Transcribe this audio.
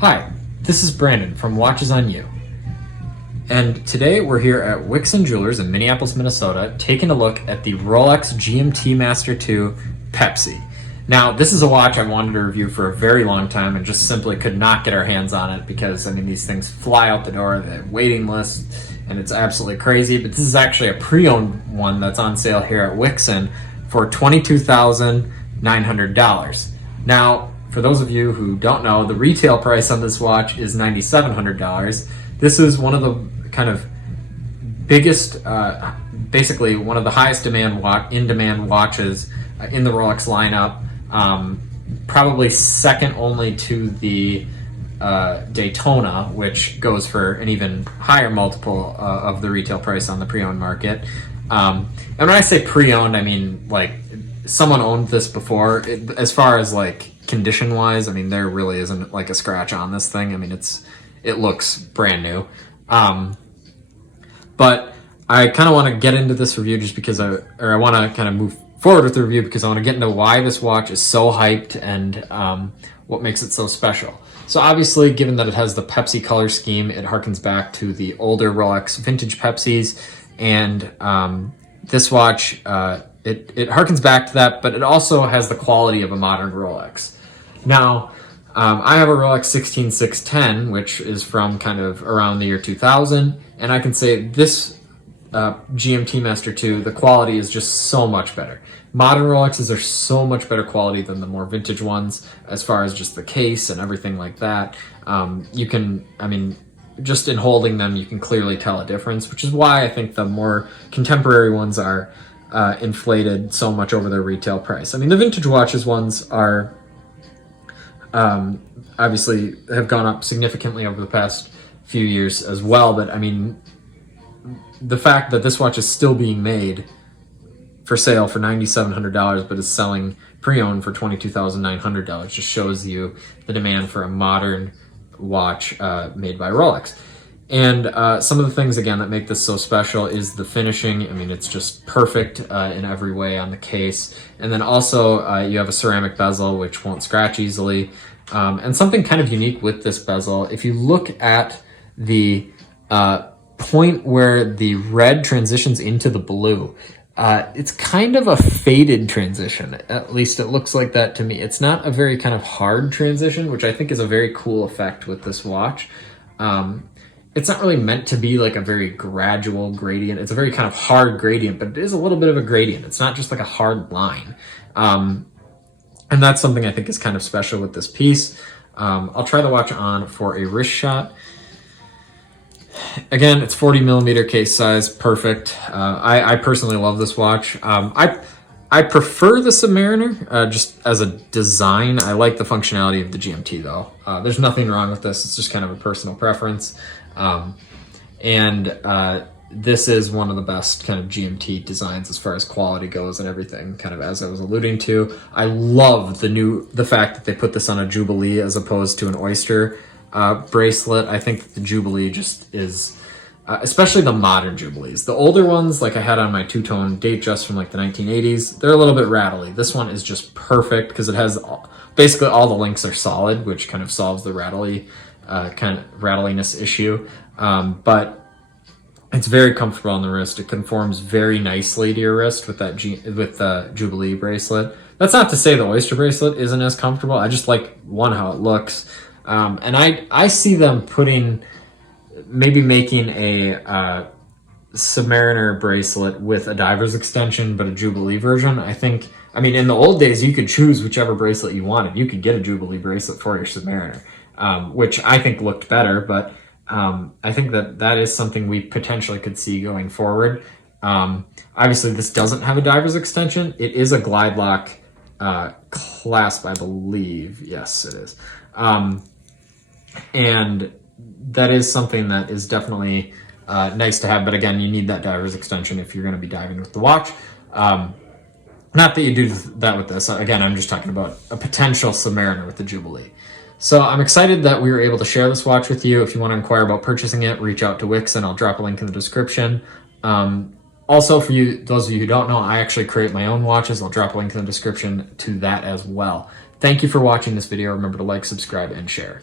Hi, this is Brandon from Watches on You, and today we're here at Wixon Jewelers in Minneapolis, Minnesota, taking a look at the Rolex GMT Master 2 Pepsi. Now, this is a watch I wanted to review for a very long time and just simply could not get our hands on it because, I mean, these things fly out the door, they have waiting lists, and it's absolutely crazy, but this is actually a pre-owned one that's on sale here at Wixon for $22,900. Now, for those of you who don't know, the retail price on this watch is $9,700. This is one of the kind of biggest, basically one of the highest in-demand watches in the Rolex lineup. Probably second only to the Daytona, which goes for an even higher multiple of the retail price on the pre-owned market. And when I say pre-owned, I mean like someone owned this before. As far as like condition wise, I mean, there really isn't like a scratch on this thing. I mean, it looks brand new. But I kind of want to get into this review just because I want to kind of move forward with the review because I want to get into why this watch is so hyped and what makes it so special. So obviously, given that it has the Pepsi color scheme, it harkens back to the older Rolex vintage Pepsis, and this watch, it harkens back to that, but it also has the quality of a modern Rolex. Now, I have a Rolex 16610, which is from kind of around the year 2000, and I can say this GMT Master 2, the quality is just so much better. Modern Rolexes are so much better quality than the more vintage ones as far as just the case and everything like that. You can, I mean, just in holding them, you can clearly tell a difference, which is why I think the more contemporary ones are inflated so much over their retail price. I mean, the vintage watches ones are obviously have gone up significantly over the past few years as well, but I mean, the fact that this watch is still being made for sale for $9,700 but is selling pre-owned for $22,900 just shows you the demand for a modern watch made by Rolex. And some of the things, again, that make this so special is the finishing. I mean, it's just perfect in every way on the case. And then also you have a ceramic bezel, which won't scratch easily. And something kind of unique with this bezel, if you look at the point where the red transitions into the blue, it's kind of a faded transition. At least it looks like that to me. It's not a very kind of hard transition, which I think is a very cool effect with this watch. It's not really meant to be like a very gradual gradient. It's a very kind of hard gradient, but it is a little bit of a gradient. It's not just like a hard line. And that's something I think is kind of special with this piece. I'll try the watch on for a wrist shot. Again, it's 40 millimeter case size, perfect. I personally love this watch. I prefer the Submariner just as a design. I like the functionality of the GMT though. There's nothing wrong with this. It's just kind of a personal preference. This is one of the best kind of GMT designs as far as quality goes and everything, kind of as I was alluding to. I love the fact that they put this on a Jubilee as opposed to an Oyster bracelet. I think the Jubilee just is, especially the modern Jubilees. The older ones, like I had on my two-tone date just from like the 1980s, they're a little bit rattly. This one is just perfect because it has basically all the links are solid, which kind of solves the kind of rattliness issue. But it's very comfortable on the wrist. It conforms very nicely to your wrist with that with the Jubilee bracelet. That's not to say the Oyster bracelet isn't as comfortable. I just like how it looks. And I see them maybe making a Submariner bracelet with a diver's extension, but a Jubilee version. I mean, in the old days, you could choose whichever bracelet you wanted. You could get a Jubilee bracelet for your Submariner, which I think looked better, but I think that is something we potentially could see going forward. Obviously, this doesn't have a diver's extension. It is a glide lock clasp, I believe. Yes, it is. And that is something that is definitely nice to have, but again, you need that diver's extension if you're going to be diving with the watch. Not that you do that with this. Again, I'm just talking about a potential Submariner with the Jubilee. So I'm excited that we were able to share this watch with you. If you want to inquire about purchasing it, reach out to Wixon. I'll drop a link in the description. Also, for those of you who don't know, I actually create my own watches. I'll drop a link in the description to that as well. Thank you for watching this video. Remember to like, subscribe, and share.